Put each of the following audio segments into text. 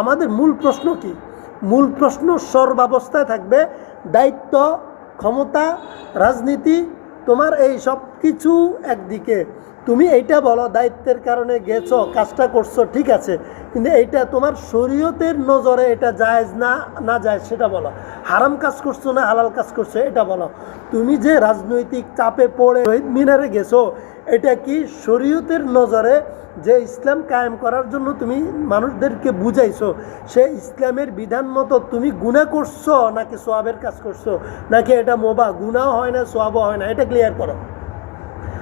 আমাদের মূল প্রশ্ন কি? মূল প্রশ্ন সর্বাবস্থায় থাকবে দায়িত্ব, ক্ষমতা, রাজনীতি, তোমার এই সব কিছু একদিকে। তুমি এইটা বলো দায়িত্বের কারণে গেছো, কাজটা করছো, ঠিক আছে, কিন্তু এইটা তোমার শরীয়তের নজরে এটা জায়েজ না না জায়েজ সেটা বলো। হারাম কাজ করছো না হালাল কাজ করছো এটা বলো। তুমি যে রাজনৈতিক চাপে পড়ে শহীদ মিনারে গেছো, এটা কি শরীয়তের নজরে যে ইসলাম কায়েম করার জন্য তুমি মানুষদেরকে বুঝাইছো, সে ইসলামের বিধান মতো তুমি গুনাহ করছো নাকি সওয়াবের কাজ করছো, নাকি এটা মোবা গুনাহও হয় না সওয়াবও হয় না? এটা ক্লিয়ার করো।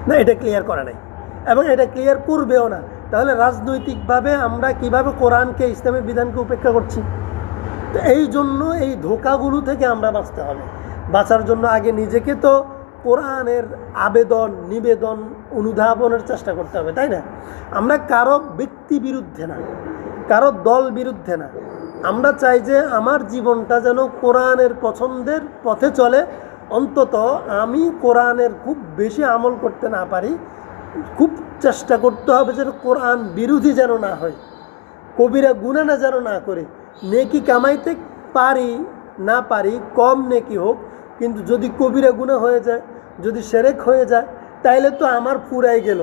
না, এটা ক্লিয়ার করে নাই এবং এটা ক্লিয়ার করবেও না। তাহলে রাজনৈতিকভাবে আমরা কিভাবে কোরআনকে, ইসলামের বিধানকে উপেক্ষা করছি? তো এই জন্য এই ধোঁকাগুলো থেকে আমরা বাঁচতে হবে। বাঁচার জন্য আগে নিজেকে তো কোরআনের আবেদন, নিবেদন, অনুধাবনের চেষ্টা করতে হবে, তাই না? আমরা কারো ব্যক্তি বিরুদ্ধে না, কারো দল বিরুদ্ধে না। আমরা চাই যে আমার জীবনটা যেন কোরআনের পছন্দের পথে চলে। অন্তত আমি কোরআনের খুব বেশি আমল করতে না পারি, খুব চেষ্টা করতে হবে যেন কোরআন বিরোধী যেন না হয়, কবিরা গুনাহ না যেন না করে। নেকি কামাইতে পারি না পারি, কম নেকি হোক, কিন্তু যদি কবিরা গুনাহ হয়ে যায়, যদি শিরক হয়ে যায়, তাইলে তো আমার পুরাই গেল।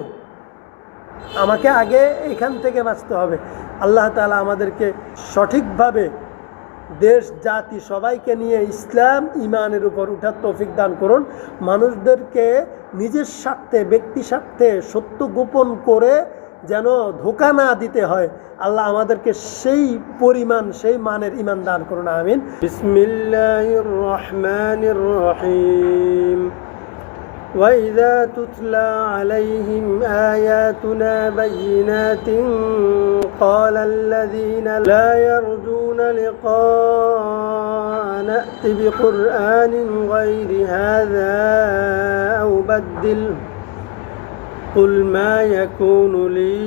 আমাকে আগে এখান থেকে বাঁচতে হবে। আল্লাহ তাআলা আমাদেরকে সঠিকভাবে দেশ, জাতি সবাইকে নিয়ে ইসলাম ইমানের উপর উঠার তৌফিক দান করুন। মানুষদেরকে নিজের স্বার্থে, ব্যক্তি স্বার্থে সত্য গোপন করে যেন ধোঁকা না দিতে হয়, আল্লাহ আমাদেরকে সেই পরিমাণ, সেই মানের ইমান দান করুন। আমিন। বিসমিল্লাহির রহমানির রহিম। وَإِذَا تُتْلَى عَلَيْهِمْ آيَاتُنَا بَيِّنَاتٍ قَالَ الَّذِينَ لَا يَرْجُونَ لِقَاءَنَا ائْتِ بِقُرْآنٍ غَيْرِ هَذَا أَوْ بَدِّلْهُ قُلْ مَا يَكُونُ لِي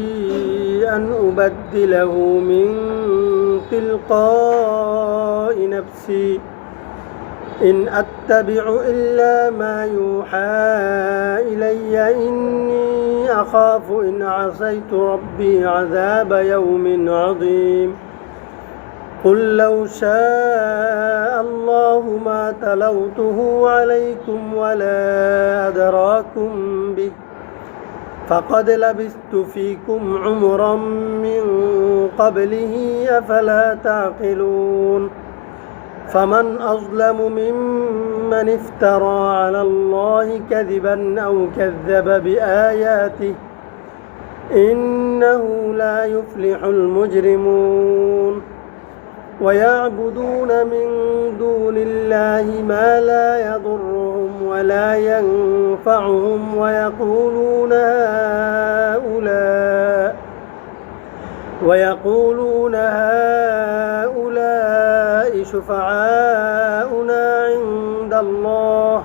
أَنْ أُبَدِّلَهُ مِنْ تِلْقَاءِ نَفْسِي إِنْ أَتَّبِعُ إِلَّا مَا يُوحَى إِلَيَّ إِنِّي أَخَافُ إِنْ عَصَيْتُ رَبِّي عَذَابَ يَوْمٍ عَظِيمٍ قُلْ لَوْ شَاءَ اللَّهُ مَا تَلَوْتُهُ عَلَيْكُمْ وَلَا أَدْرَاكُمْ بِهِ فَقَدْ لَبِثْتُ فِيكُمْ عُمُرًا مِّن قَبْلِهِ أَفَلَا تَعْقِلُونَ فمن أظلم ممن افترى على الله كذبا أو كذب بآياته إنه لا يفلح المجرمون ويعبدون من دون الله ما لا يضرهم ولا ينفعهم ويقولون هؤلاء شفعاؤنا عند الله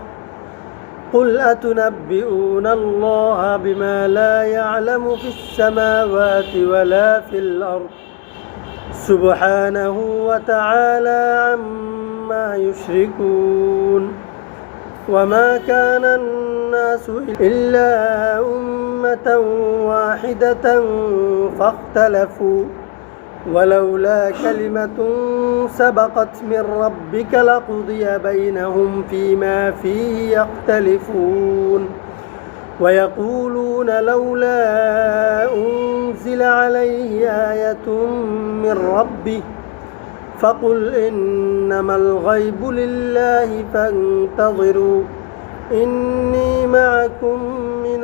قل أتنبئون الله بما لا يعلم في السماوات ولا في الأرض سبحانه وتعالى عما يشركون وما كان الناس إلا أمة واحدة فاختلفوا ولولا كلمة سبقت من ربك لقضي بينهم فيما فيه يختلفون ويقولون لولا أنزل عليه آية من ربه فقل إنما الغيب لله فانتظروا إني معكم من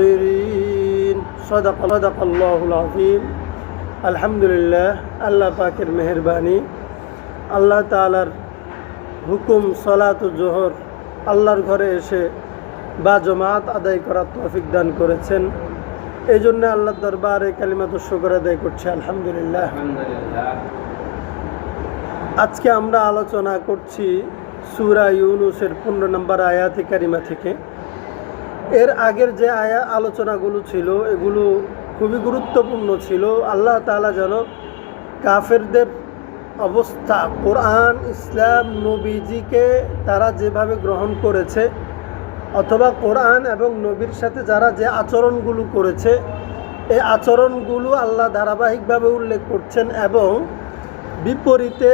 المنتظرين صدق الله العظيم আলহামদুলিল্লাহ। আল্লাহ পাকের মেহেরবানি, আল্লাহ তাআলার হুকুম সালাত জোহর আল্লাহর ঘরে এসে বা জামাত আদায় করার তৌফিক দান করেছেন। এই জন্য আল্লাহর দরবারে কালিমাতু শুকর আদায় করছি আলহামদুলিল্লাহ। আজকে আমরা আলোচনা করছি সূরা ইউনূসের 15 নম্বর আয়াতে কারিমা থেকে। এর আগের যে আলোচনাগুলো ছিল এগুলো খুবই গুরুত্বপূর্ণ ছিল। আল্লাহ তাআলা যেন কাফেরদের অবস্থা, কোরআন, ইসলাম, নবীজিকে তারা যেভাবে গ্রহণ করেছে অথবা কোরআন এবং নবীর সাথে যারা যে আচরণগুলো করেছে এই আচরণগুলো আল্লাহ ধারাবাহিকভাবে উল্লেখ করছেন এবং বিপরীতে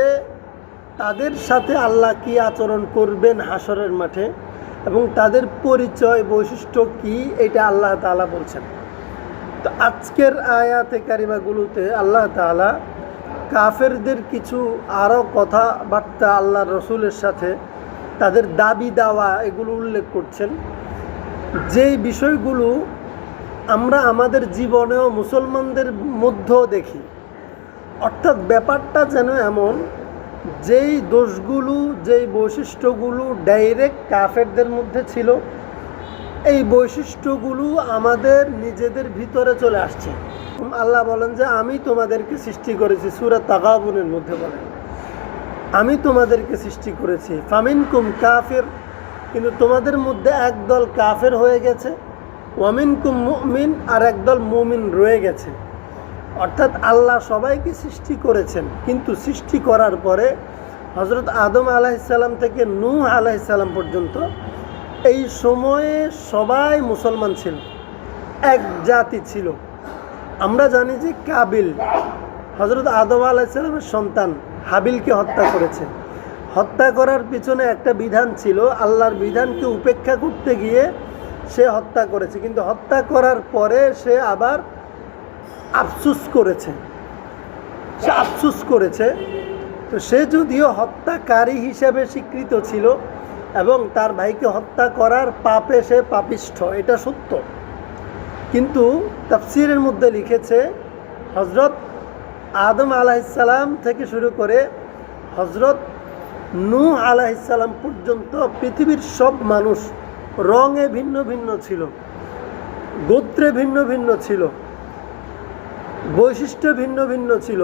তাদের সাথে আল্লাহ কি আচরণ করবেন হাসরের মাঠে এবং তাদের পরিচয় বৈশিষ্ট্য কি এটা আল্লাহ তাআলা বলছেন। তো আজকের আয়াতে কারিমাগুলোতে আল্লাহ তাআলা কাফেরদের কিছু আরও কথাবার্তা আল্লাহ রসুলের সাথে তাদের দাবি দাওয়া এগুলো উল্লেখ করছেন, যেই বিষয়গুলো আমরা আমাদের জীবনেও মুসলমানদের মধ্যেও দেখি। অর্থাৎ ব্যাপারটা যেন এমন, যেই দোষগুলো যেই বৈশিষ্ট্যগুলো ডাইরেক্ট কাফেরদের মধ্যে ছিল, এই বৈশিষ্ট্যগুলো আমাদের নিজেদের ভিতরে চলে আসছে। আল্লাহ বলেন যে আমি তোমাদেরকে সৃষ্টি করেছি, সূরা তাগাবুনের মধ্যে বলেন আমি তোমাদেরকে সৃষ্টি করেছি, ফামিনকুম কাফির, কিন্তু তোমাদের মধ্যে একদল কাফের হয়ে গেছে, ওয়ামিনকুম মুমিন, আর একদল মুমিন রয়ে গেছে। অর্থাৎ আল্লাহ সবাইকে সৃষ্টি করেছেন, কিন্তু সৃষ্টি করার পরে হযরত আদম আলাইহিসসালাম থেকে নূহ আলাইহিসসালাম পর্যন্ত এই সময়ে সবাই মুসলমান ছিল, এক জাতি ছিল। আমরা জানি যে কাবিল হযরত আদম আলাইহিসসালামের সন্তান হাবিলকে হত্যা করেছে। হত্যা করার পিছনে একটা বিধান ছিল, আল্লাহর বিধানকে উপেক্ষা করতে গিয়ে সে হত্যা করেছে, কিন্তু হত্যা করার পরে সে আবার আফসুস করেছে। তো সে যদিও হত্যাকারী হিসেবে স্বীকৃত ছিল এবং তার ভাইকে হত্যা করার পাপে সে পাপিষ্ঠ, এটা সত্য, কিন্তু তাফসীরের মধ্যে লিখেছে হযরত আদম আলাইহিসসালাম থেকে শুরু করে হযরত নূহ আলাইহিসসালাম পর্যন্ত পৃথিবীর সব মানুষ রঙে ভিন্ন ভিন্ন ছিল, গোত্রে ভিন্ন ভিন্ন ছিল, বৈশিষ্ট্য ভিন্ন ভিন্ন ছিল,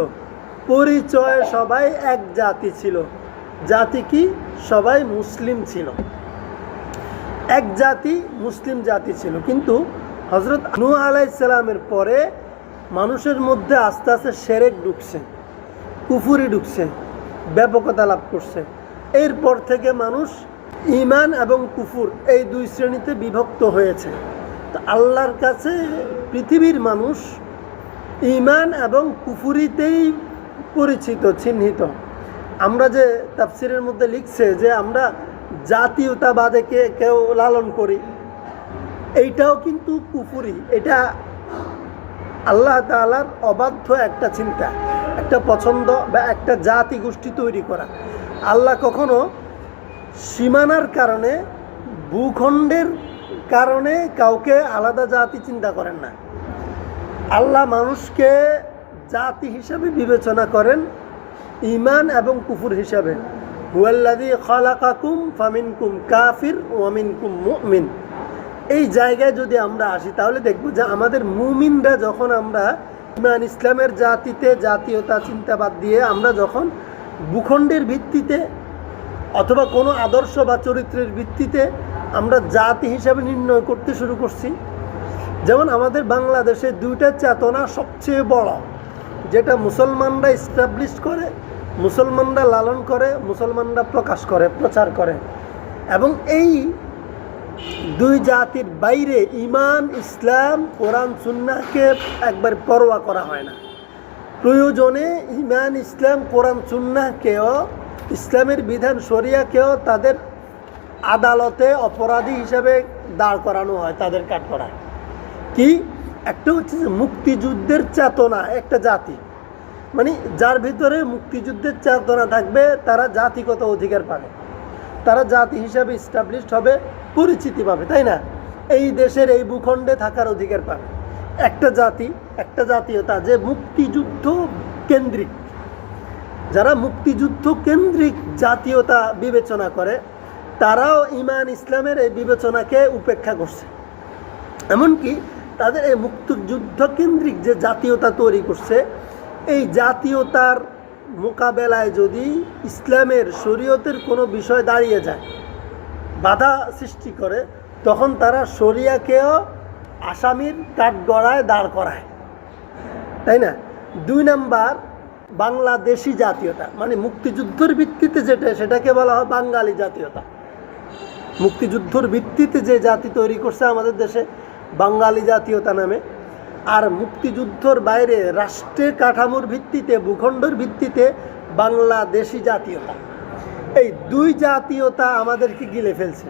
পরিচয় সবাই এক জাতি ছিল। জাতি কি? সবাই মুসলিম ছিল, এক জাতি মুসলিম জাতি ছিল। কিন্তু হযরত নূহ আলাইহিস সালামের পরে মানুষের মধ্যে আস্তে আস্তে শিরক ঢুকছে, কুফরি ঢুকছে, ব্যাপকতা লাভ করছে। এরপর থেকে মানুষ ঈমান এবং কুফর এই দুই শ্রেণীতে বিভক্ত হয়েছে। তো আল্লাহর কাছে পৃথিবীর মানুষ ঈমান এবং কুফরিতেই পরিচিত, চিহ্নিত। আমরা যে তাফসীরের মধ্যে লিখছে যে আমরা জাতীয়তাবাদকে কেউ লালন করি, এইটাও কিন্তু কুফরি। এটা আল্লাহ তাআলার অবাধ্য একটা চিন্তা, একটা পছন্দ বা একটা জাতি গোষ্ঠী তৈরি করা। আল্লাহ কখনো সীমানার কারণে, ভূখণ্ডের কারণে কাউকে আলাদা জাতি চিন্তা করেন না। আল্লাহ মানুষকে জাতি হিসাবে বিবেচনা করেন, ঈমান এবং কুফর হিসাবে। হুয়াল্লাযী খালাকাকুম ফামিনকুম কাফির ওয়া মিনকুম মুমিন। এই জায়গায় যদি আমরা আসি তাহলে দেখব যে আমাদের মুমিনরা যখন আমরা ঈমান ইসলামের জাতিতে, জাতীয়তা চিন্তাবাদ দিয়ে আমরা যখন ভূখণ্ডের ভিত্তিতে অথবা কোনো আদর্শ বা চরিত্রের ভিত্তিতে আমরা জাতি হিসাবে নির্ণয় করতে শুরু করছি। যেমন আমাদের বাংলাদেশে দুইটা চেতনা সবচেয়ে বড়, যেটা মুসলমানরা এস্টাবলিশ করে, মুসলমানরা লালন করে, মুসলমানরা প্রকাশ করে, প্রচার করে। এবং এই দুই জাতির বাইরে ঈমান, ইসলাম, কোরআন, সুন্নাহকে একবার পরোয়া করা হয় না। প্রয়োজনে ঈমান, ইসলাম, কোরআন, সুন্নাহকেও, ইসলামের বিধান শরিয়াকেও তাদের আদালতে অপরাধী হিসাবে দাঁড় করানো হয়, তাদের কাঠগড়ায়। কি একটা হচ্ছে যে মুক্তিযুদ্ধের চেতনা, একটা জাতি, মানে যার ভিতরে মুক্তিযুদ্ধের চেতনা থাকবে তারা জাতিগত অধিকার পাবে, তারা জাতি হিসাবে এস্টাবলিশড হবে, পরিচিতি পাবে, তাই না? এই দেশের এই ভূখণ্ডে থাকার অধিকার পাবে। একটা জাতি, একটা জাতীয়তা যে মুক্তিযুদ্ধ কেন্দ্রিক, যারা মুক্তিযুদ্ধ কেন্দ্রিক জাতীয়তা বিবেচনা করে, তারাও ঈমান ইসলামের এই বিবেচনাকে উপেক্ষা করছে। এমনকি তাদের এই মুক্তিযুদ্ধ কেন্দ্রিক যে জাতীয়তা তৈরি করছে, এই জাতীয়তার মোকাবেলায় যদি ইসলামের শরীয়তের কোনো বিষয় দাঁড়িয়ে যায়, বাধা সৃষ্টি করে, তখন তারা শরিয়াকেও আসামির কাঠগড়ায় দাঁড় করায়, তাই না? 2 নাম্বার বাংলাদেশি জাতীয়তা, মানে মুক্তিযুদ্ধের ভিত্তিতে যেটা, সেটাকে বলা হয় বাঙালি জাতীয়তা। মুক্তিযুদ্ধের ভিত্তিতে যে জাতি তৈরি করছে আমাদের দেশে বাঙালি জাতীয়তা নামে, আর মুক্তিযুদ্ধর বাইরে রাষ্ট্রের কাঠামোর ভিত্তিতে, ভূখণ্ডের ভিত্তিতে বাংলাদেশি জাতীয়তা, এই দুই জাতীয়তা আমাদেরকে গিলে ফেলছে।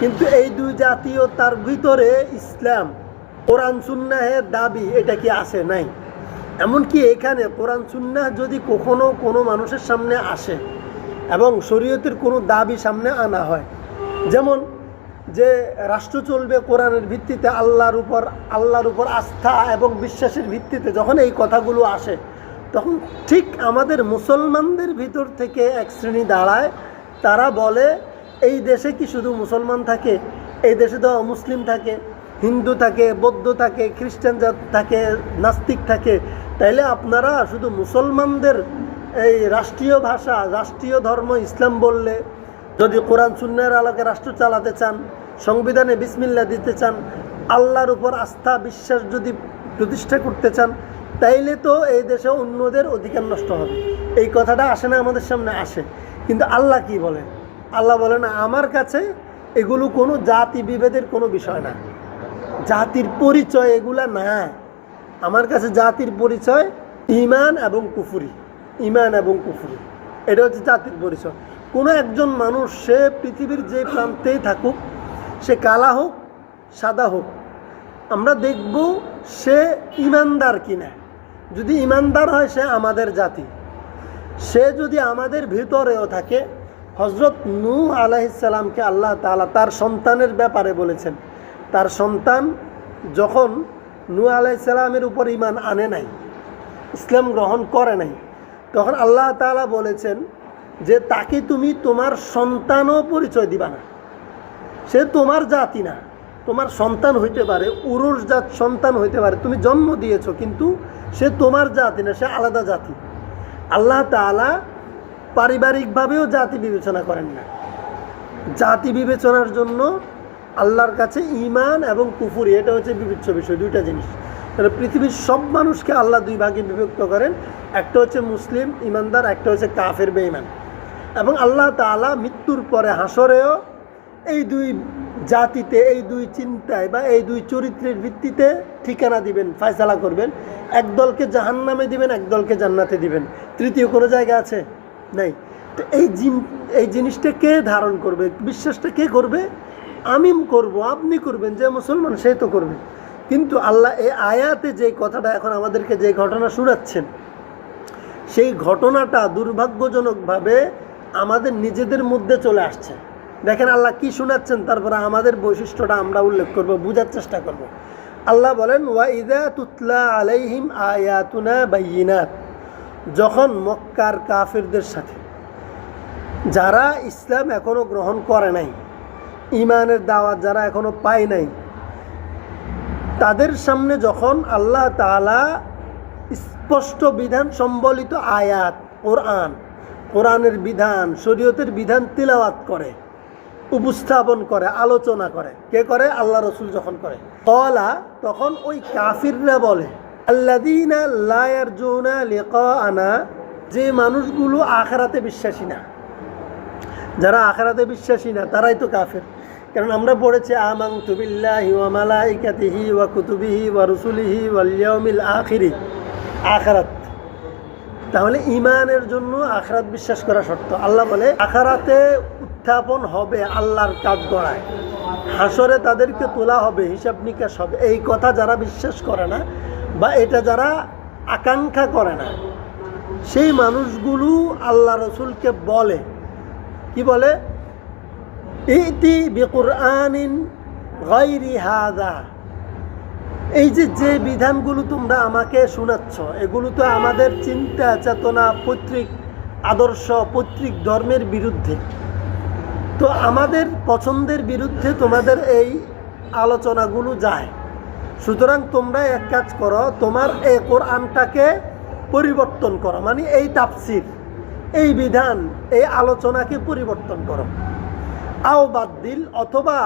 কিন্তু এই দুই জাতীয়তার ভিতরে ইসলাম, কোরআন সুন্নাহের দাবি এটা কি আসে? নাই। এমনকি এখানে কোরআন সুন্নাহ যদি কখনো কোনো মানুষের সামনে আসে এবং শরীয়তের কোনো দাবি সামনে আনা হয়, যেমন যে রাষ্ট্র চলবে কোরআনের ভিত্তিতে, আল্লাহর উপর আস্থা এবং বিশ্বাসের ভিত্তিতে, যখন এই কথাগুলো আসে তখন ঠিক আমাদের মুসলমানদের ভিতর থেকে এক শ্রেণী দাঁড়ায়, তারা বলে এই দেশে কি শুধু মুসলমান থাকে? এই দেশে তো মুসলিম থাকে, হিন্দু থাকে, বৌদ্ধ থাকে, খ্রিস্টান থাকে, নাস্তিক থাকে, তাইলে আপনারা শুধু মুসলমানদের এই রাষ্ট্রীয় ভাষা, রাষ্ট্রীয় ধর্ম ইসলাম বললে, যদি কোরআন সুন্নাহর আলোকে রাষ্ট্র চালাতে চান, সংবিধানে বিসমিল্লাহ দিতে চান, আল্লাহর উপর আস্থা বিশ্বাস যদি প্রতিষ্ঠা করতে চান, তাইলে তো এই দেশে অন্যদের অধিকার নষ্ট হবে। এই কথাটা আসে না? আমাদের সামনে আসে। কিন্তু আল্লাহ কি বলে? আল্লাহ বলে না, আমার কাছে এগুলো কোনো জাতি বিভেদের কোনো বিষয় না, জাতির পরিচয় এগুলা না। আমার কাছে জাতির পরিচয় ঈমান এবং কুফরি, ঈমান এবং কুফরি, এটা হচ্ছে জাতির পরিচয়। কোনো একজন মানুষ সে পৃথিবীর যে প্রান্তেই থাকুক, সে কালা হোক সাদা হোক, আমরা দেখব সে ঈমানদার কিনা। যদি ঈমানদার হয় সে আমাদের জাতি। সে যদি আমাদের ভিতরেও থাকে, হযরত নূহ আলাইহিস সালামকে আল্লাহ তাআলা তার সন্তানের ব্যাপারে বলেছেন, তার সন্তান যখন নূহ আলাইহিস সালামের উপর ঈমান আনে নাই, ইসলাম গ্রহণ করে নাই, তখন আল্লাহ তাআলা বলেছেন যে তাকে তুমি তোমার সন্তানও পরিচয় দিবা না। সে তোমার জাতি না, তোমার সন্তান হইতে পারে, উরুস জাত সন্তান হইতে পারে, তুমি জন্ম দিয়েছো, কিন্তু সে তোমার জাতি না, সে আলাদা জাতি। আল্লাহ তাআলা পারিবারিকভাবেও জাতি বিবেচনা করেন না। জাতি বিবেচনার জন্য আল্লাহর কাছে ঈমান এবং কুফরি, এটা হচ্ছে বিবেচ্য বিষয়, দুইটা জিনিস। তাহলে পৃথিবীর সব মানুষকে আল্লাহ দুই ভাগে বিভক্ত করেন, একটা হচ্ছে মুসলিম ঈমানদার, একটা হচ্ছে কাফের বেঈমান। এবং আল্লাহ তাআলা মৃত্যুর পরে হাসরেও এই দুই জাতিতে, এই দুই চিন্তায় বা এই দুই চরিত্রের ভিত্তিতে ঠিকানা দিবেন, ফয়সালা করবেন। একদলকে জাহান্নামে দিবেন, একদলকে জান্নাতে দিবেন। তৃতীয় কোনো জায়গা আছে? নাই। তো এই জিনিসটা কে ধারণ করবে? বিশ্বাসটা কে করবে? আমি করব, আপনি করবেন, যে মুসলমান সে তো করবে। কিন্তু আল্লাহ এই আয়াতে যে কথাটা এখন আমাদেরকে যে ঘটনা শোনাচ্ছেন, সেই ঘটনাটা দুর্ভাগ্যজনকভাবে আমাদের নিজেদের মধ্যে চলে আসছে। দেখেন আল্লাহ কি শোনাচ্ছেন, তারপরে আমাদের বৈশিষ্ট্যটা আমরা উল্লেখ করব, বোঝার চেষ্টা করব। আল্লাহ বলেন, ওয়া ইযা তুতলা আলাইহিম আয়াতুনা বাইয়িনাত, যখন মক্কার কাফিরদের সাথে, যারা ইসলাম এখনো গ্রহণ করে নাই, ঈমানের দাওয়াত যারা এখনো পায় নাই, তাদের সামনে যখন আল্লাহ তাআলা স্পষ্ট বিধান সম্বলিত আয়াত, কোরআনের বিধান, শরীয়তের বিধান তিলাওয়াত করে, উপস্থাপন করে, আলোচনা করে, কে করে? আল্লাহ রসুল যখন করে। ক্বালা, তখন ওই কাফিররা বলে, আল্লাযীনা লা ইয়ারজুনা লিকাআনা, যে মানুষগুলো আখিরাতে বিশ্বাসী না, যারা আখিরাতে বিশ্বাসী না তারাই তো কাফের। কারণ আমরা পড়েছি আমানতু বিল্লাহি ওয়া মালাইকাতিহি ওয়া কুতুবিহি ওয়া রুসুলিহি ওয়াল ইয়াউমিল আখির, আখিরাত। তাহলে ঈমানের জন্য আখিরাত বিশ্বাস করা শর্ত। আল্লাহ বলে আখিরাতে উত্থাপন হবে আল্লাহর কাঠগড়ায়, হাসরে তাদেরকে তোলা হবে, হিসাব নিকাশ হবে। এই কথা যারা বিশ্বাস করে না বা এটা যারা আকাঙ্ক্ষা করে না, সেই মানুষগুলো আল্লাহ রসুলকে বলে, কি বলে? ইতি বিকুরআনিন গায়রি হাযা, এই যে বিধানগুলো তোমরা আমাকে শোনাচ্ছ, এগুলো তো আমাদের চিন্তা চেতনা, পৈতৃক আদর্শ, পৈতৃক ধর্মের বিরুদ্ধে। তো আমাদের পছন্দের বিরুদ্ধে তোমাদের এই আলোচনাগুলো যায়। সুতরাং তোমরা এক কাজ করো, তোমার এই কোরআনটাকে পরিবর্তন করো, মানে এই তাফসির, এই বিধান, এই আলোচনাকে পরিবর্তন করো। আও বাদদিল, অথবা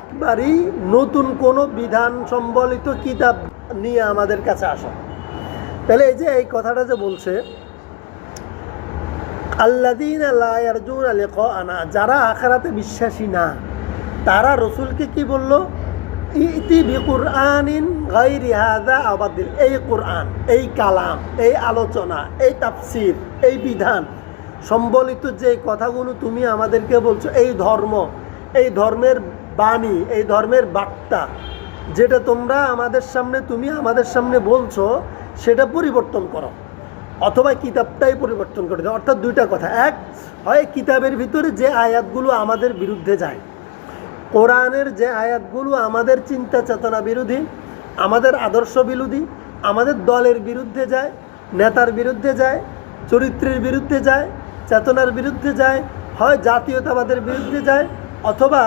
একবারই নতুন কোনো বিধান সম্বলিত কিতাব নিয়ে আমাদের কাছে আসো। তাহলে এই যে এই কথাটা যে বলছে, আল্লাযীনা লা ইয়ারজুনা লিকাআনা, যারা আখিরাতে বিশ্বাসী না, তারা রসুলকে কি বলল? ইতি বিকুরআনিন গায়রি হাযা আও বাদদিল, এই কোরআন, এই কালাম, এই আলোচনা, এই তাফসীর, এই বিধান সম্বলিত যে কথাগুলো তুমি আমাদেরকে বলছো, এই ধর্ম, এই ধর্মের বাণী, এই ধর্মের বার্তা যেটা তোমরা আমাদের সামনে, তুমি আমাদের সামনে বলছো, সেটা পরিবর্তন করো, অথবা কিতাবটাই পরিবর্তন করে দাও। অর্থাৎ দুইটা কথা, এক হয় কিতাবের ভিতরে যে আয়াতগুলো আমাদের বিরুদ্ধে যায়, কোরআনের যে আয়াতগুলো আমাদের চিন্তা চেতনা বিরোধী, আমাদের আদর্শ বিরোধী, আমাদের দলের বিরুদ্ধে যায়, নেতার বিরুদ্ধে যায়, চরিত্রের বিরুদ্ধে যায়, চেতনার বিরুদ্ধে যায়, হয় জাতীয়তাবাদের বিরুদ্ধে যায়, অথবা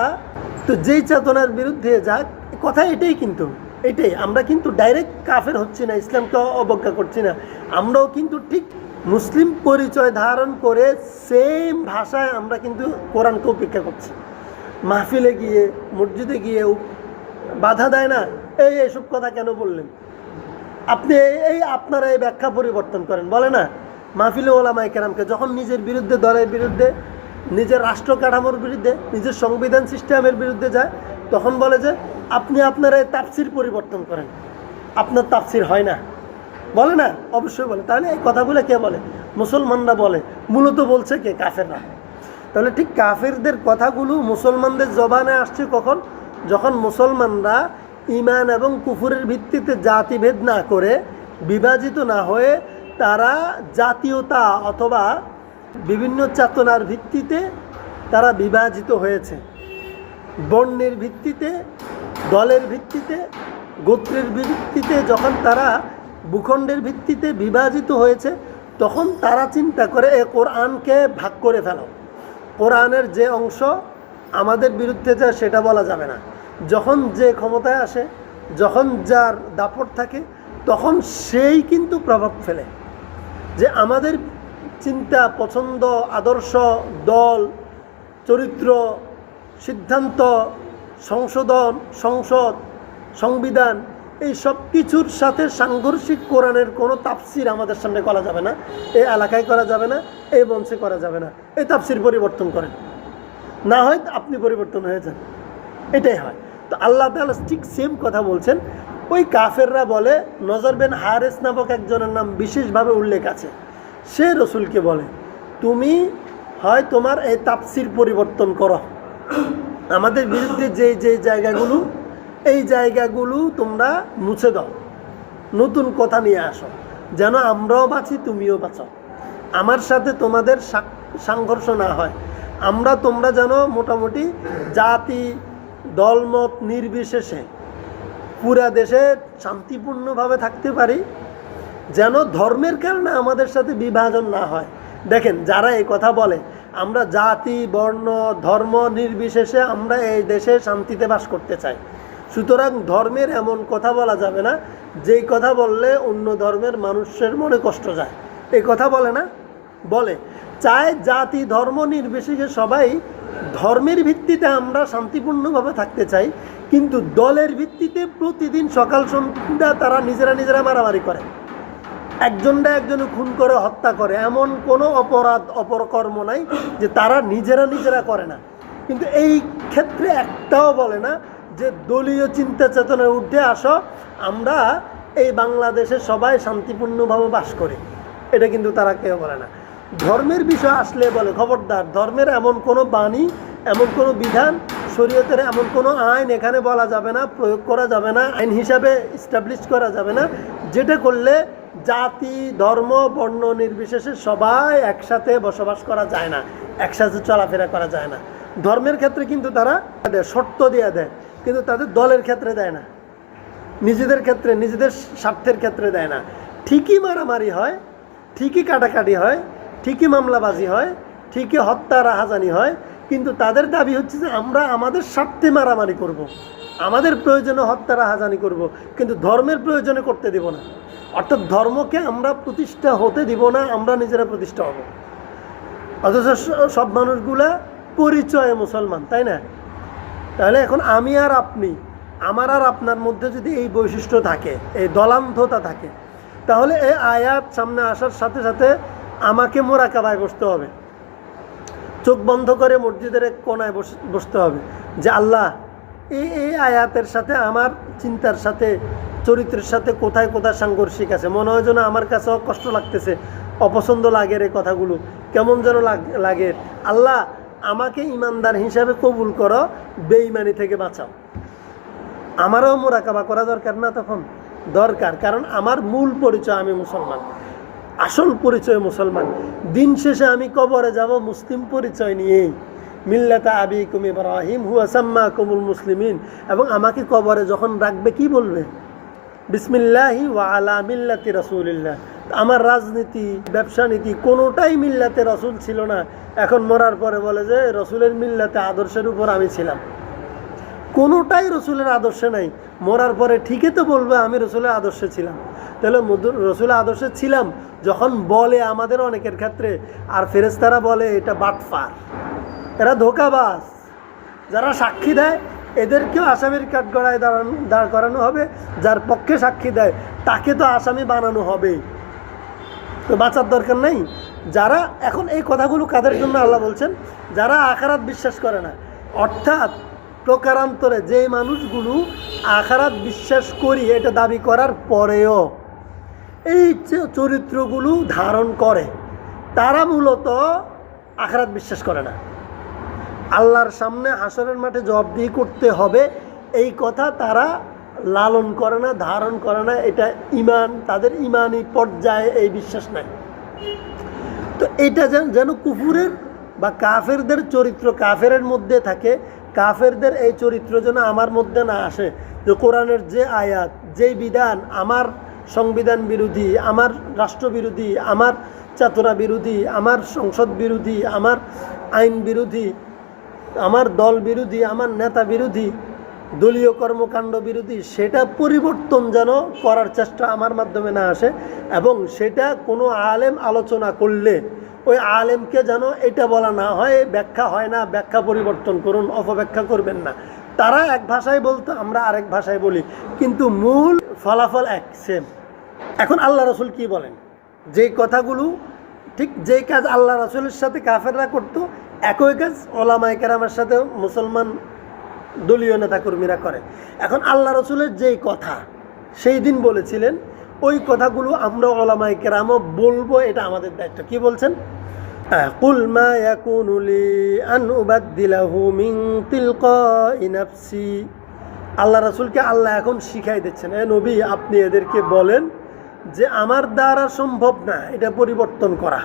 তো যেই চেতনার বিরুদ্ধে যাক, কথা এটাই, কিন্তু এটাই, আমরা কিন্তু ডাইরেক্ট কাফের হচ্ছি না, ইসলামকে অবজ্ঞা করছি না, আমরাও কিন্তু ঠিক মুসলিম পরিচয় ধারণ করে সেম ভাষায় আমরা কিন্তু কোরআনকে উপেক্ষা করছি। মাহফিলে গিয়ে, মসজিদে গিয়ে বাধা দেয় না, এইসব কথা কেন বললেন আপনি, আপনারা এই ব্যাখ্যা পরিবর্তন করেন, বলে না মাহফিলে ওলামায়ে কেরামকে যখন নিজের বিরুদ্ধে, দলের বিরুদ্ধে, নিজের রাষ্ট্র কাঠামোর বিরুদ্ধে, নিজের সংবিধান সিস্টেমের বিরুদ্ধে যায়, তখন বলে যে আপনারা এই তাফসির পরিবর্তন করেন, আপনার তাফসির হয় না, বলে না? অবশ্যই বলে। তাহলে এই কথাগুলো কে বলে? মুসলমানরা বলে। মূলত বলছে কে? কাফেররা। তাহলে ঠিক কাফেরদের কথাগুলো মুসলমানদের জবানে আসছে কখন? যখন মুসলমানরা ঈমান এবং কুফরের ভিত্তিতে জাতিভেদ না করে, বিভাজিত না হয়ে, তারা জাতীয়তা অথবা বিভিন্ন চেতনার ভিত্তিতে তারা বিভাজিত হয়েছে, বর্ণের ভিত্তিতে, দলের ভিত্তিতে, গোত্রের ভিত্তিতে, যখন তারা ভূখণ্ডের ভিত্তিতে বিভাজিত হয়েছে, তখন তারা চিন্তা করে এ কোরআনকে ভাগ করে ফেলো, কোরআনের যে অংশ আমাদের বিরুদ্ধে যায় সেটা বলা যাবে না। যখন যে ক্ষমতায় আসে, যখন যার দাপট থাকে, তখন সেই কিন্তু প্রভাব ফেলে যে আমাদের চিন্তা, পছন্দ, আদর্শ, দল, চরিত্র, সিদ্ধান্ত, সংশোধন, সংসদ, সংবিধান, এই সব কিছুর সাথে সাংঘর্ষিক কোরআনের কোনো তাফসির আমাদের সামনে করা যাবে না, এই এলাকায় করা যাবে না, এই মঞ্চে করা যাবে না। এই তাফসির পরিবর্তন করেন, না হয় আপনি পরিবর্তন হয়ে যান, এটাই হয়। তো আল্লাহ তাআলা ঠিক সেম কথা বলছেন। ওই কাফেররা বলে, নজর বিন হারেস নামক একজনের নাম বিশেষভাবে উল্লেখ আছে, সে রসুলকে বলে তুমি হয় তোমার এই তাফসির পরিবর্তন করো, আমাদের বিরুদ্ধে যে জায়গাগুলো, এই জায়গাগুলো তোমরা মুছে দাও, নতুন কথা নিয়ে আসো, যেন আমরাও বাঁচি, তুমিও বাঁচো, আমার সাথে তোমাদের সংঘর্ষ না হয়, তোমরা যেন মোটামুটি জাতি, দলমত নির্বিশেষে পুরা দেশে শান্তিপূর্ণভাবে থাকতে পারি, যেন ধর্মের কারণে আমাদের সাথে বিভাজন না হয়। দেখেন, যারা এই কথা বলে আমরা জাতি, বর্ণ, ধর্ম নির্বিশেষে আমরা এই দেশে শান্তিতে বাস করতে চাই, সুতরাং ধর্মের এমন কথা বলা যাবে না যেই কথা বললে অন্য ধর্মের মানুষের মনে কষ্ট যায়। এই কথা বলে না? বলে চায় জাতি, ধর্ম নির্বিশেষে সবাই ধর্মের ভিত্তিতে আমরা শান্তিপূর্ণভাবে থাকতে চাই, কিন্তু দলের ভিত্তিতে প্রতিদিন সকাল সন্ধ্যা তারা নিজেরা মারামারি করে, একজনটা একজনে খুন করে, হত্যা করে, এমন কোনো অপরাধ, অপকর্ম নাই যে তারা নিজেরা করে না। কিন্তু এই ক্ষেত্রে একটাও বলে না যে দলীয় চিন্তা চেতনায় উঠে আসো, আমরা এই বাংলাদেশে সবাই শান্তিপূর্ণভাবে বাস করি, এটা কিন্তু তারা কেউ বলে না। ধর্মের বিষয় আসলে বলে খবরদার, ধর্মের এমন কোনো বাণী, এমন কোনো বিধান, শরীয়তের এমন কোনো আইন এখানে বলা যাবে না, প্রয়োগ করা যাবে না, আইন হিসাবে এস্টাবলিশ করা যাবে না, যেটা করলে জাতি, ধর্ম, বর্ণ নির্বিশেষে সবাই একসাথে বসবাস করা যায় না, একসাথে চলাফেরা করা যায় না। ধর্মের ক্ষেত্রে কিন্তু তারা শর্ত দিয়ে দেয়, কিন্তু তাদের দলের ক্ষেত্রে দেয় না, নিজেদের ক্ষেত্রে, নিজেদের স্বার্থের ক্ষেত্রে দেয় না। ঠিকই মারামারি হয়, ঠিকই কাটাকাটি হয়, ঠিকই মামলাবাজি হয়, ঠিকই হত্যা রাহাজানি হয়, কিন্তু তাদের দাবি হচ্ছে যে আমরা আমাদের স্বার্থে মারামারি করব, আমাদের প্রয়োজনে হত্যা রাহাজানি করব, কিন্তু ধর্মের প্রয়োজনে করতে দেব না। অর্থাৎ ধর্মকে আমরা প্রতিষ্ঠা হতে দিব না, আমরা নিজেরা প্রতিষ্ঠা হব। অথচ সব মানুষগুলা পরিচয়ে মুসলমান, তাই না? তাহলে এখন আমি আর আপনি, আমার আর আপনার মধ্যে যদি এই বৈশিষ্ট্য থাকে, এই দলান্ধতা থাকে, তাহলে এই আয়াত সামনে আসার সাথে সাথে আমাকে মোরাকাবায় বসতে হবে, চোখ বন্ধ করে মসজিদের এক কোনায় বসতে হবে যে আল্লাহ এই আয়াতের সাথে আমার চিন্তার সাথে চরিত্রের সাথে কোথায় কোথায় সাংঘর্ষিক আছে, মনে হয় যেন আমার কাছেও কষ্ট লাগতেছে, অপছন্দ লাগে এই কথাগুলো, কেমন যেন লাগে। আল্লাহ আমাকে ইমানদার হিসাবে কবুল করো, বেঈমানি থেকে বাঁচাও। আমারও মোরাকাবা করা দরকার না? তখন দরকার, কারণ আমার মূল পরিচয় আমি মুসলমান, আসল পরিচয় মুসলমান। দিন শেষে আমি কবরে যাব মুসলিম পরিচয় নিয়েই, মিল্লাতা আবিকুম ইব্রাহিম হুয়া সাম্মাকুমুল মুসলিমিন। এবং আমাকে কবরে যখন রাখবে কি বলবে? বিসমিল্লাহি ওয়া আলা মিল্লাতি রাসূলিল্লাহ। আমার রাজনীতি, ব্যবসা নীতি কোনোটাই মিল্লাতে রাসূল ছিল না, এখন মরার পরে বলে যে রসুলের মিল্লাতে আদর্শের উপর আমি ছিলাম। কোনোটাই রসুলের আদর্শে নাই, মরার পরে ঠিকই তো বলবে আমি রসুলের আদর্শে ছিলাম। তাহলে রসুলের আদর্শে ছিলাম যখন বলে আমাদের অনেকের ক্ষেত্রে, আর ফেরেশতারা বলে এটা বাটফার, এরা ধোঁকাবাজ, যারা সাক্ষী দেয় এদেরকেও আসামির কাঠগড়ায় দাঁড় করানো হবে, যার পক্ষে সাক্ষী দেয় তাকে তো আসামি বানানো হবে। তো বাঁচার দরকার নেই। যারা এখন এই কথাগুলো কাদের জন্য আল্লাহ বলছেন? যারা আখিরাত বিশ্বাস করে না, অর্থাৎ প্রকারান্তরে যে মানুষগুলো আখিরাত বিশ্বাস করি এটা দাবি করার পরেও এই চরিত্রগুলো ধারণ করে, তারা মূলত আখিরাত বিশ্বাস করে না। আল্লাহর সামনে হাসরের মাঠে জবাবদিহি করতে হবে এই কথা তারা লালন করে না, ধারণ করে না। এটা ঈমান, তাদের ঈমানি পর্যায়ে এই বিশ্বাস নাই। তো এটা যেন কুফুরের বা কাফেরদের চরিত্র কাফেরের মধ্যে থাকে, কাফেরদের এই চরিত্র যেন আমার মধ্যে না আসে। যে কোরআনের যে আয়াত, যেই বিধান আমার সংবিধান বিরোধী, আমার রাষ্ট্র বিরোধী, আমার চেতনা বিরোধী, আমার সংসদ বিরোধী, আমার আইন বিরোধী, আমার দল বিরোধী, আমার নেতা বিরোধী, দলীয় কর্মকাণ্ড বিরোধী, সেটা পরিবর্তন যেন করার চেষ্টা আমার মাধ্যমে না আসে। এবং সেটা কোনো আলেম আলোচনা করলে ওই আলেমকে যেন এটা বলা না হয় ব্যাখ্যা হয় না, ব্যাখ্যা পরিবর্তন করুন, অপব্যাখ্যা করবেন না। তারা এক ভাষায় বলতো, আমরা আরেক ভাষায় বলি, কিন্তু মূল ফলাফল এক, সেম। এখন আল্লাহ রসুল কি বলেন? যে কথাগুলো ঠিক যেই কাজ আল্লাহ রসুলের সাথে কাফেররা করতো, একই কাজ ওলামায়ে কেরামের সাথে মুসলমান দলীয় নেতাকর্মীরা করে। এখন আল্লাহ রসুলের যেই কথা সেই দিন বলেছিলেন, ওই কথাগুলো আমরা ওলামায়ে কেরামও বলবো, এটা আমাদের দায়িত্ব। কি বলছেন? কুল মা ইয়াকুনু লি আন উবাদদিলাহু মিন তিলকাই নাফসি। আল্লাহ রসুলকে আল্লাহ এখন শিখাই দিচ্ছেন, এ নবী আপনি এদেরকে বলেন যে আমার দ্বারা সম্ভব না এটা পরিবর্তন করা,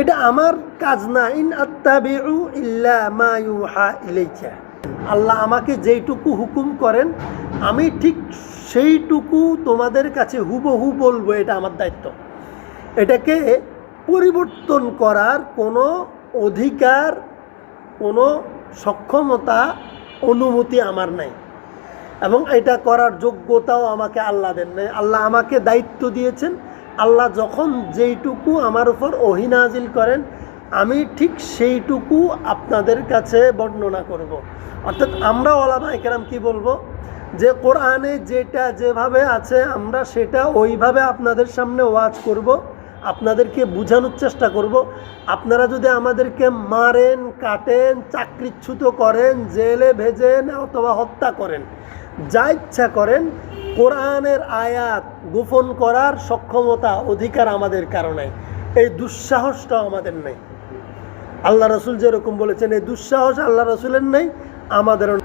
এটা আমার কাজ না। ইন আত্তাবিউ ইল্লা মা ইউহা ইলাইকা। আল্লাহ আমাকে যেইটুকু হুকুম করেন আমি ঠিক সেইটুকু তোমাদের কাছে হুবহু বলবো, এটা আমার দায়িত্ব। এটাকে পরিবর্তন করার কোনো অধিকার, কোনো সক্ষমতা, অনুমতি আমার নাই, এবং এটা করার যোগ্যতাও আমাকে আল্লাহ দেন নাই। আল্লাহ আমাকে দায়িত্ব দিয়েছেন, আল্লাহ যখন যেইটুকু আমার উপর ওহী নাজিল করেন আমি ঠিক সেইটুকু আপনাদের কাছে বর্ণনা করব। অর্থাৎ আমরা ওলামায়ে কেরাম কি বলবো? যে কোরআনে যেটা যেভাবে আছে আমরা সেটা ওইভাবে আপনাদের সামনে ওয়াজ করব, আপনাদেরকে বোঝানোর চেষ্টা করব। আপনারা যদি আমাদেরকে মারেন, কাটেন, চাকরিচ্যুত করেন, জেলে ভেজেন অথবা হত্যা করেন, যা ইচ্ছা করেন, কোরআনের আয়াত গোপন করার সক্ষমতা, অধিকার আমাদের কারণে, এই দুঃসাহসটাও আমাদের নেই। আল্লাহ রসুল যেরকম বলেছেন এই দুঃসাহস আল্লাহ রসুলের নেই, আমাদেরও।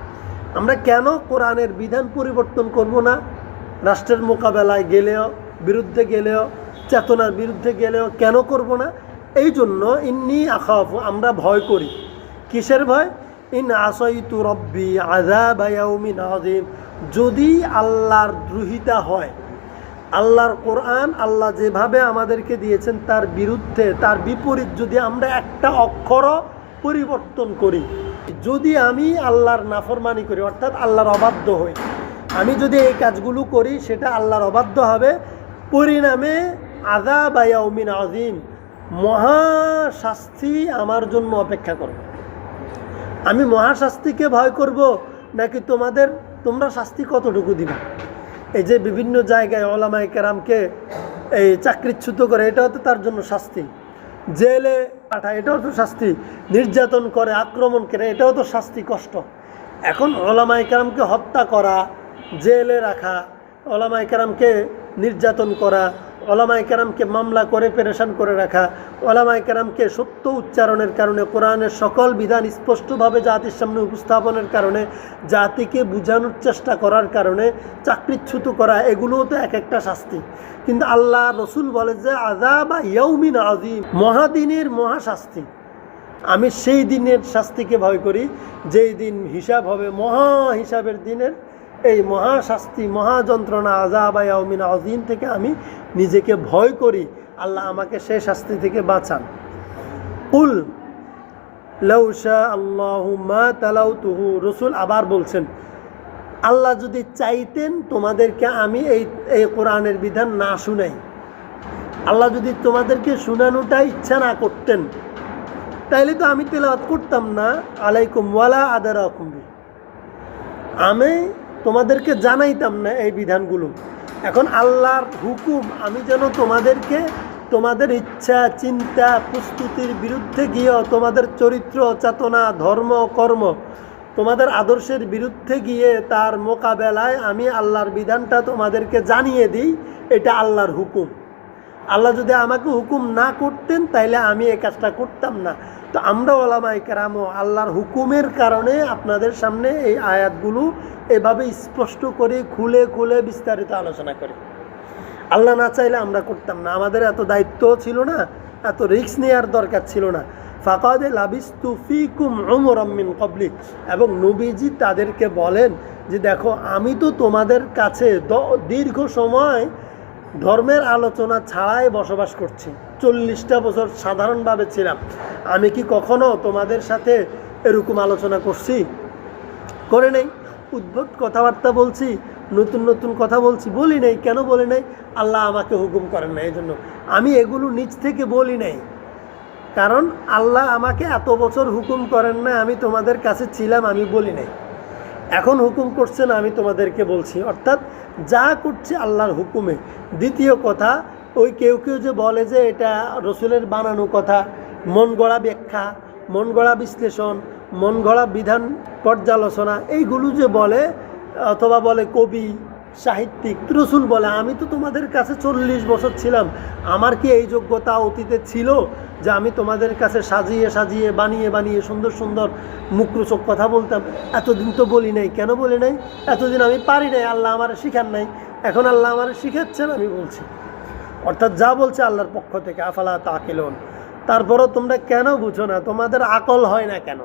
আমরা কেন কোরআনের বিধান পরিবর্তন করব না? রাষ্ট্রের মোকাবেলায় গেলেও, বিরুদ্ধে গেলেও, চেতনার বিরুদ্ধে গেলেও কেন করব না? এই জন্য ইন্নী আখাফু, আমরা ভয় করি। কিসের ভয়? ইন আসাইতু রব্বি আযাবা ইয়াউমিন আযীম। যদি আল্লাহর দ্রোহিতা হয়, আল্লাহর কোরআন আল্লাহ যেভাবে আমাদেরকে দিয়েছেন তার বিরুদ্ধে, তার বিপরীত যদি আমরা একটা অক্ষরও পরিবর্তন করি, যদি আমি আল্লাহর নাফরমানি করি, অর্থাৎ আল্লাহর অবাধ্য হই, আমি যদি এই কাজগুলো করি সেটা আল্লাহর অবাধ্য হবে, পরিণামে আযাব ইয়াউমিন আযীম, মহাশাস্তি আমার জন্য অপেক্ষা করবে। আমি মহাশাস্তিকে ভয় করব নাকি তোমরা শাস্তি কতটুকু দিবা? এই যে বিভিন্ন জায়গায় ওলামায়ে কেরামকে এই চাকরিচ্যুত করে, এটাও তো তার জন্য শাস্তি। জেলে পাঠায়, এটাও তো শাস্তি। নির্যাতন করে, আক্রমণ করে, এটাও তো শাস্তি, কষ্ট। এখন ওলামায়ে কেরামকে হত্যা করা, জেলে রাখা, ওলামায়ে কেরামকে নির্যাতন করা, ওলামায়ে কেরামকে মামলা করে পেরেশান করে রাখা, ওলামায়ে কেরামকে সত্য উচ্চারণের কারণে, কোরআনের সকল বিধান স্পষ্টভাবে জাতির সামনে উপস্থাপনের কারণে, জাতিকে বোঝানোর চেষ্টা করার কারণে চাকরিচ্যুত করা, এগুলোও তো এক একটা শাস্তি। কিন্তু আল্লাহ রসুল বলে যে আযাব ইয়াউমিন আযীম, মহাদিনের মহাশাস্তি। আমি সেই দিনের শাস্তিকে ভয় করি যেই দিন হিসাব হবে, মহা হিসাবের দিনের এই মহাশাস্তি, মহাযন্ত্রণা আযাব ইয়াউমিন আযীম থেকে আমি নিজেকে ভয় করি। আল্লাহ আমাকে সেই শাস্তি থেকে বাঁচান। কুল লাউ শা আল্লাহু মা তালাউতুহু, রসুল আবার বলছেন আল্লাহ যদি চাইতেন তোমাদেরকে আমি এই কোরআনের বিধান না শুনাই, আল্লাহ যদি তোমাদেরকে শুনানোটা ইচ্ছা না করতেন, তাইলে তো আমি তেলাওয়াত করতাম না। আলাইকুম ওয়ালা আদারাকুম, আমি তোমাদেরকে জানাইতাম না এই বিধানগুলো। এখন আল্লাহর হুকুম আমি যেন তোমাদেরকে তোমাদের ইচ্ছা, চিন্তা, প্রস্তুতির বিরুদ্ধে গিয়েও, তোমাদের চরিত্র, চেতনা, ধর্ম, কর্ম, তোমাদের আদর্শের বিরুদ্ধে গিয়ে তার মোকাবেলায় আমি আল্লাহর বিধানটা তোমাদেরকে জানিয়ে দিই, এটা আল্লাহর হুকুম। আল্লাহ যদি আমাকে হুকুম না করতেন তাইলে আমি এই কাজটা করতাম না। তো আমরা ওলামায়ে কেরামও আল্লাহর হুকুমের কারণে আপনাদের সামনে এই আয়াতগুলো এভাবে স্পষ্ট করে খুলে খুলে বিস্তারিত আলোচনা করি। আল্লাহ না চাইলে আমরা করতাম না, আমাদের এত দায়িত্ব ছিল না, এত রিস্ক নেওয়ার দরকার ছিল না। ফাকাদ লাবিস্তু ফিকুম উমরাম মিন ক্বাবলি, এবং নবীজি তাদেরকে বলেন যে দেখো আমি তো তোমাদের কাছে দীর্ঘ সময় ধর্মের আলোচনা ছাড়াই বসবাস করছি, 40টা বছর সাধারণভাবে ছিলাম। আমি কি কখনো তোমাদের সাথে এরকম আলোচনা করছি? করে নেই। উদ্ভট কথাবার্তা বলছি, নতুন নতুন কথা বলছি? বলি নাই। কেন বলি নাই? আল্লাহ আমাকে হুকুম করেন না, এই জন্য আমি এগুলো নিজ থেকে বলি নাই। কারণ আল্লাহ আমাকে এত বছর হুকুম করেন না, আমি তোমাদের কাছে ছিলাম, আমি বলি নাই। এখন হুকুম করছেন, আমি তোমাদেরকে বলছি। অর্থাৎ যা করছে আল্লাহর হুকুমে। দ্বিতীয় কথা, ওই কেউ কেউ যে বলে যে এটা রসুলের বানানো কথা, মন গড়া ব্যাখ্যা, মন গড়া বিশ্লেষণ, মন গড়া বিধান পর্যালোচনা, এইগুলো যে বলে, অথবা বলে কবি, সাহিত্যিক, রসুল বলে আমি তো তোমাদের কাছে 40 বছর ছিলাম, আমার কি এই যোগ্যতা অতীতে ছিল যে আমি তোমাদের কাছে সাজিয়ে সাজিয়ে বানিয়ে বানিয়ে সুন্দর সুন্দর মুখরোচক কথা বলতাম? এতদিন তো বলি নাই। কেন বলি নাই? এতদিন আমি পারি নাই, আল্লাহ আমার শিখান নাই। এখন আল্লাহ আমার শিখাচ্ছেন, আমি বলছি। অর্থাৎ যা বলছে আল্লাহর পক্ষ থেকে। আফালা তাকিলুন। তারপরও তোমরা কেন বুঝো না? তোমাদের আকল হয় না কেন?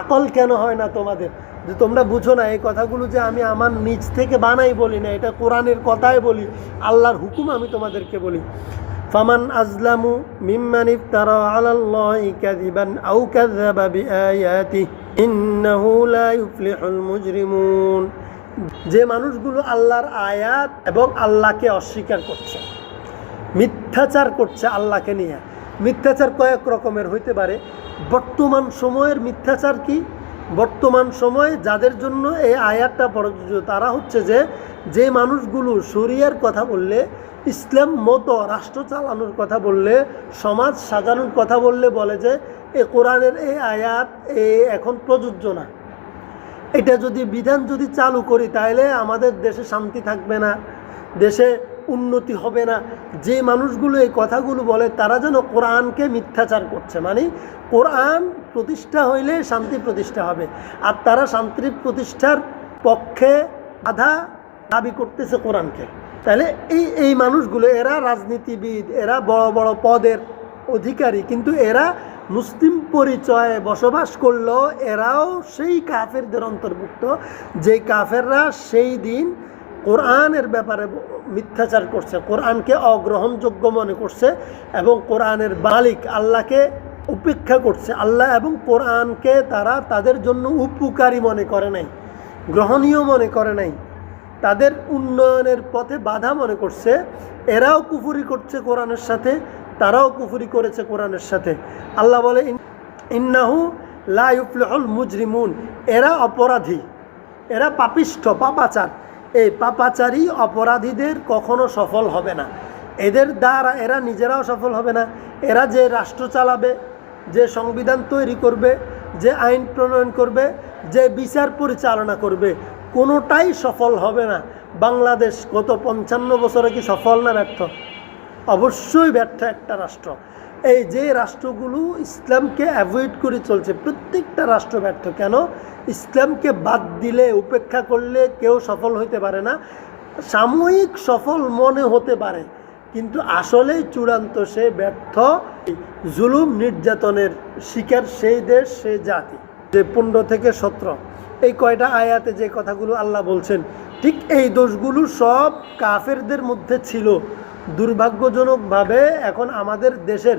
আকল কেন হয় না তোমাদের যে তোমরা বুঝো না এই কথাগুলো যে আমি আমার নিজ থেকে বানাই বলি না, এটা কোরআনের কথাই বলি, আল্লাহর হুকুম আমি তোমাদেরকে বলি। ফামান আজলামু মিম্মান ইফতারা আলাল্লাহি কাযিবান আও কাযাবা বিআয়াতিহি ইন্নাহু লা ইউফলিহুল মুজরিমুন। যে মানুষগুলো আল্লাহর আয়াত এবং আল্লাহকে অস্বীকার করছে, মিথ্যাচার করছে আল্লাহকে নিয়ে। মিথ্যাচার কয়েক রকমের হইতে পারে। বর্তমান সময়ের মিথ্যাচার কি? বর্তমান সময়ে যাদের জন্য এই আয়াতটা প্রযোজ্য তারা হচ্ছে যে মানুষগুলো শরিয়ার কথা বললে, ইসলাম মতো রাষ্ট্র চালানোর কথা বললে, সমাজ সাজানোর কথা বললে বলে যে এই কোরআনের এই আয়াত এখন প্রযোজ্য না, এটা যদি বিধান যদি চালু করি তাহলে আমাদের দেশে শান্তি থাকবে না, দেশে উন্নতি হবে না। যে মানুষগুলো এই কথাগুলো বলে তারা যেন কোরআনকে মিথ্যাচার করছে। মানে কোরআন প্রতিষ্ঠা হইলে শান্তি প্রতিষ্ঠা হবে, আর তারা শান্তি প্রতিষ্ঠার পক্ষে বাধা দাবি করতেছে কোরআনকে। তাহলে এই মানুষগুলো, এরা রাজনীতিবিদ, এরা বড় বড় পদের অধিকারী, কিন্তু এরা মুসলিম পরিচয়ে বসবাস করলেও এরাও সেই কাফেরদের অন্তর্ভুক্ত যে কাফেররা সেই দিন কোরআনের ব্যাপারে মিথ্যাচার করছে, কোরআনকে অগ্রহণযোগ্য মনে করছে এবং কোরআনের মালিক আল্লাহকে উপেক্ষা করছে। আল্লাহ এবং কোরআনকে তারা তাদের জন্য উপকারী মনে করে নাই, গ্রহণীয় মনে করে নাই, তাদের উন্নয়নের পথে বাধা মনে করছে। এরাও কুফরি করছে কোরআনের সাথে, তারাও কুফরি করেছে কোরআনের সাথে। আল্লাহ বলে ইন্নাহু লা ইউফলিহুল মুজরিমুন, এরা অপরাধী, এরা পাপিষ্ঠ, পাপাচার। এই পাপাচারী অপরাধীদের কখনো সফল হবে না। এদের দ্বারা এরা নিজেরাও সফল হবে না। এরা যে রাষ্ট্র চালাবে, যে সংবিধান তৈরি করবে, যে আইন প্রণয়ন করবে, যে বিচার পরিচালনা করবে, কোনোটাই সফল হবে না। বাংলাদেশ গত 55 বছরে কি সফল না ব্যর্থ? অবশ্যই ব্যর্থ একটা রাষ্ট্র। এই যে রাষ্ট্রগুলো ইসলামকে অ্যাভয়েড করে চলছে, প্রত্যেকটা রাষ্ট্র ব্যর্থ। কেন? ইসলামকে বাদ দিলে, উপেক্ষা করলে কেউ সফল হতে পারে না। সাময়িক সফল মনে হতে পারে, কিন্তু আসলেই চূড়ান্ত সে ব্যর্থ। জুলুম নির্যাতনের শিকার সেই দেশ, সেই জাতি। যে 15 থেকে 17 এই কয়টা আয়াতে যে কথাগুলো আল্লাহ বলছেন, ঠিক এই দোষগুলো সব কাফেরদের মধ্যে ছিল। দুর্ভাগ্যজনকভাবে এখন আমাদের দেশের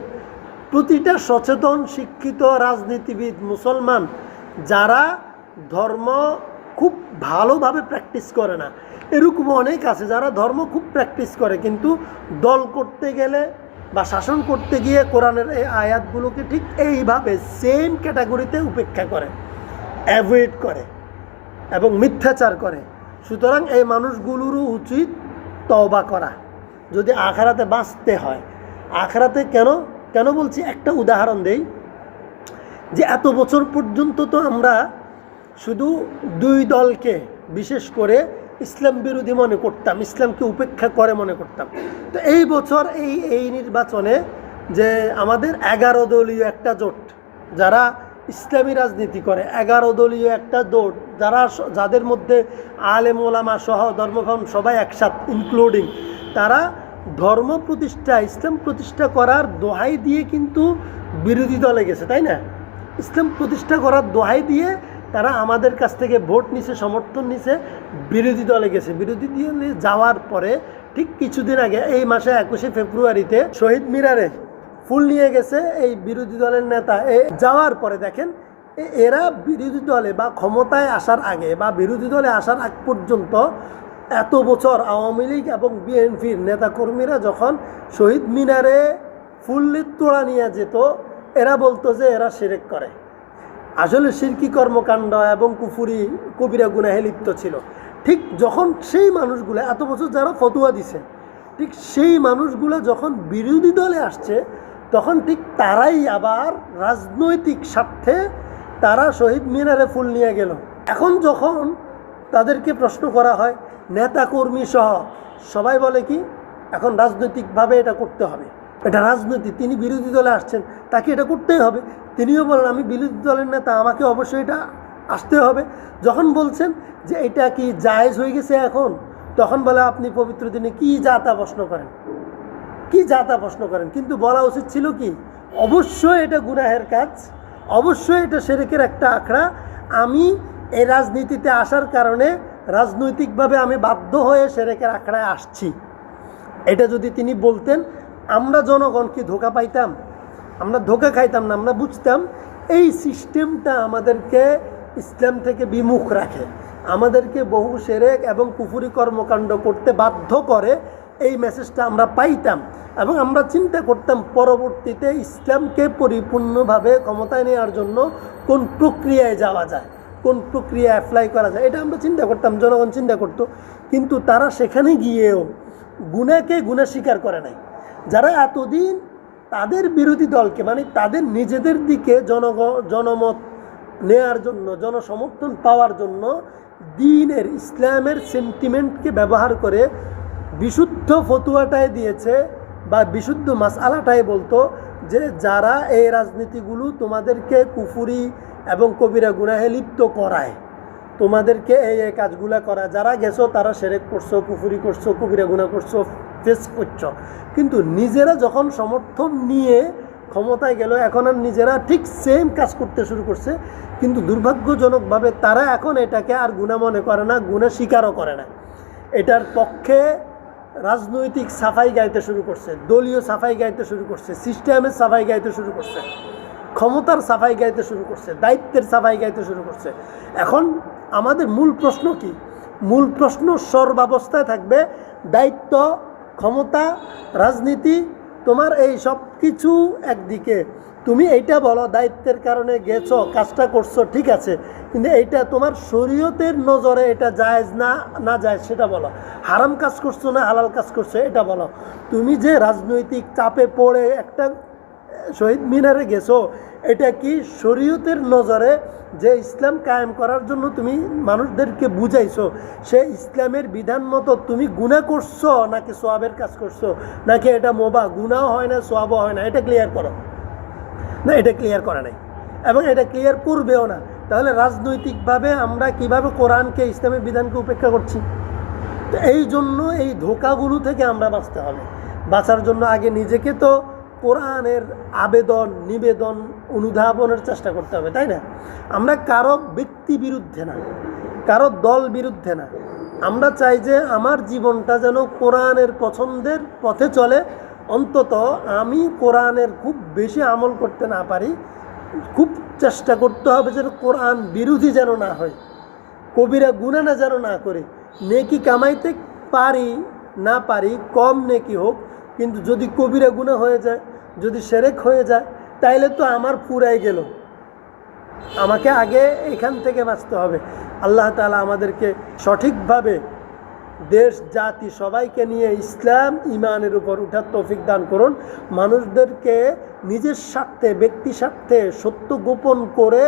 প্রতিটা সচেতন শিক্ষিত রাজনীতিবিদ মুসলমান যারা ধর্ম খুব ভালোভাবে প্র্যাকটিস করে না, এরকম অনেক আছে যারা ধর্ম খুব প্র্যাকটিস করে, কিন্তু দল করতে গেলে বা শাসন করতে গিয়ে কোরআনের এই আয়াতগুলোকে ঠিক এইভাবে সেম ক্যাটাগরিতে উপেক্ষা করে, অ্যাভয়েড করে এবং মিথ্যাচার করে। সুতরাং এই মানুষগুলোরও উচিত তওবা করা, যদি আখিরাতে বাঁচতে হয়। আখিরাতে কেন কেন বলছি, একটা উদাহরণ দেই। যে এত বছর পর্যন্ত তো আমরা শুধু দুই দলকে বিশেষ করে ইসলাম বিরোধী মনে করতাম, ইসলামকে উপেক্ষা করে মনে করতাম। তো এই বছর এই নির্বাচনে যে আমাদের 11 দলীয় একটা জোট, যারা ইসলামী রাজনীতি করে, 11 দলীয় একটা জোট, যাদের মধ্যে আলেম ওলামা সহ ধর্মগ্রহণ সবাই একসাথে ইনক্লুডিং, তারা ধর্ম প্রতিষ্ঠা, ইসলাম প্রতিষ্ঠা করার দোহাই দিয়ে কিন্তু বিরোধী দলে গেছে, তাই না? ইসলাম প্রতিষ্ঠা করার দোহাই দিয়ে তারা আমাদের কাছ থেকে ভোট নিছে, সমর্থন নিছে, বিরোধী দলে গেছে। বিরোধী দলে যাওয়ার পরে ঠিক কিছুদিন আগে এই মাসে 21শে ফেব্রুয়ারিতে শহীদ মিনারে ফুল নিয়ে গেছে এই বিরোধী দলের নেতা। যাওয়ার পরে দেখেন এরা বিরোধী দলে বা ক্ষমতায় আসার আগে বা বিরোধী দলে আসার আগ পর্যন্ত এত বছর আওয়ামী লীগ এবং বিএনপির নেতাকর্মীরা যখন শহীদ মিনারে ফুলের তোড়া নিয়ে যেত, এরা বলতো যে এরা শিরক করে। আসলে শিরকি কর্মকাণ্ড এবং কুফুরি কবিরা গুনাহে লিপ্ত ছিল। ঠিক যখন সেই মানুষগুলো এত বছর যারা ফতোয়া দিছে, ঠিক সেই মানুষগুলো যখন বিরোধী দলে আসছে, তখন ঠিক তারাই আবার রাজনৈতিক স্বার্থে তারা শহীদ মিনারে ফুল নিয়ে গেল। এখন যখন তাদেরকে প্রশ্ন করা হয়, নেতাকর্মী সহ সবাই বলে কি এখন রাজনৈতিকভাবে এটা করতে হবে, এটা রাজনীতি, তিনি বিরোধী দলে আসছেন, তাকে এটা করতেই হবে। তিনিও বলেন আমি বিরোধী দলের নেতা, আমাকে অবশ্যই এটা আসতে হবে। যখন বলছেন যে এটা কি জায়েজ হয়ে গেছে এখন, তখন বলে আপনি পবিত্র দিনে কি জাতা প্রশ্ন করেন, কি জাতা প্রশ্ন করেন। কিন্তু বলা উচিত ছিল কি, অবশ্যই এটা গুনাহের কাজ, অবশ্যই এটা শিরকের একটা আখড়া। আমি এই রাজনীতিতে আসার কারণে রাজনৈতিকভাবে আমি বাধ্য হয়ে শিরকের আখড়ায় আসছি, এটা যদি তিনি বলতেন, আমরা জনগণ কি ধোঁকা পাইতাম? আমরা ধোঁকা খাইতাম না, আমরা বুঝতাম এই সিস্টেমটা আমাদেরকে ইসলাম থেকে বিমুখ রাখে, আমাদেরকে বহু শিরক এবং কুফরি কর্মকাণ্ড করতে বাধ্য করে। এই মেসেজটা আমরা পাইতাম এবং আমরা চিন্তা করতাম পরবর্তীতে ইসলামকে পরিপূর্ণভাবে ক্ষমতায় নেওয়ার জন্য কোন প্রক্রিয়ায় যাওয়া যায়, কোন প্রক্রিয়া অ্যাপ্লাই করা যায়, এটা আমরা চিন্তা করতাম, জনগণ চিন্তা করত। কিন্তু তারা সেখানে গিয়েও গুনাহকে গুনাহ স্বীকার করে নাই। যারা এতদিন তাদের বিরোধী দলকে মানে তাদের নিজেদের দিকে জনমত নেয়ার জন্য, জনসমর্থন পাওয়ার জন্য দ্বীনের ইসলামের সেন্টিমেন্টকে ব্যবহার করে বিশুদ্ধ ফতুয়াটাই দিয়েছে বা বিশুদ্ধ মাসআলাটাই বলতো যে যারা এই রাজনীতিগুলো তোমাদেরকে কুফরি এবং কবিরা গুনাহে লিপ্ত করায়, তোমাদেরকে এই কাজগুলা করা, যারা গেছো তারা শিরক করছো, কুফরি করছো, কবিরা গুনাহ করছো, ফেস করছো, কিন্তু নিজেরা যখন সমর্থন নিয়ে ক্ষমতায় গেল, এখন আর নিজেরা ঠিক সেম কাজ করতে শুরু করছে। কিন্তু দুর্ভাগ্যজনকভাবে তারা এখন এটাকে আর গুনাহ মনে করে না, গুনাহ স্বীকারও করে না। এটার পক্ষে রাজনৈতিক সাফাই গাইতে শুরু করছে, দলীয় সাফাই গাইতে শুরু করছে, সিস্টেমের সাফাই গাইতে শুরু করছে, ক্ষমতার সাফাই গাইতে শুরু করছে, দায়িত্বের সাফাই গাইতে শুরু করছে। এখন আমাদের মূল প্রশ্ন কি? মূল প্রশ্ন সর্বাবস্থায় থাকবে দায়িত্ব, ক্ষমতা, রাজনীতি, তোমার এই সব কিছু একদিকে। তুমি এইটা বলো দায়িত্বের কারণে গেছো, কাজটা করছো, ঠিক আছে, কিন্তু এইটা তোমার শরীয়তের নজরে এটা জায়েজ না না জায়েজ সেটা বলো। হারাম কাজ করছো না হালাল কাজ করছো এটা বলো। তুমি যে রাজনৈতিক চাপে পড়ে একটা শহীদ মিনারে গেছো, এটা কি শরীয়তের নজরে যে ইসলাম কায়েম করার জন্য তুমি মানুষদেরকে বুঝাইছো, সে ইসলামের বিধান মতো তুমি গুনাহ করছো নাকি সোয়াবের কাজ করছো, নাকি এটা মোবা গুনাও হয় না সোয়াবও হয় না, এটা ক্লিয়ার করো। না, এটা ক্লিয়ার করা নাই এবং এটা ক্লিয়ার করবেও না। তাহলে রাজনৈতিকভাবে আমরা কিভাবে কোরআনকে ইসলামের বিধানকে উপেক্ষা করছি? তো এই জন্য এই ধোঁকাগুলো থেকে আমরা বাঁচতে হবে। বাঁচার জন্য আগে নিজেকে তো কোরআনের আবেদন নিবেদন অনুধাবনের চেষ্টা করতে হবে, তাই না? আমরা কারো ব্যক্তি বিরুদ্ধে না, কারো দল বিরুদ্ধে না, আমরা চাই যে আমার জীবনটা যেন কোরআনের পছন্দের পথে চলে। অন্তত আমি কোরআনের খুব বেশি আমল করতে না পারি, খুব চেষ্টা করতে হবে যেন কোরআন বিরোধী যেন না হয়, কবিরা গুনাহ না যেন না করে। নেকি কামাইতে পারি না পারি, কম নেকি হোক, কিন্তু যদি কবিরা গুনাহ হয়ে যায়, যদি শিরক হয়ে যায়, তাইলে তো আমার পুরাই গেল। আমাকে আগে এখান থেকে বাঁচতে হবে। আল্লাহ তাআলা আমাদেরকে সঠিকভাবে দেশ জাতি সবাইকে নিয়ে ইসলাম ইমানের উপর উঠার তৌফিক দান করুন। মানুষদেরকে নিজের স্বার্থে ব্যক্তি স্বার্থে সত্য গোপন করে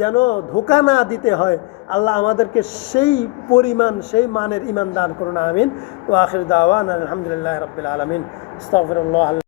যেন ধোঁকা না দিতে হয়, আল্লাহ আমাদেরকে সেই পরিমাণ সেই মানের ইমান দান করুন। আমিন। ওয়া আখির দাওয়ানা আলহামদুলিল্লাহি রাব্বিল আলামিন। আস্তাগফিরুল্লাহ।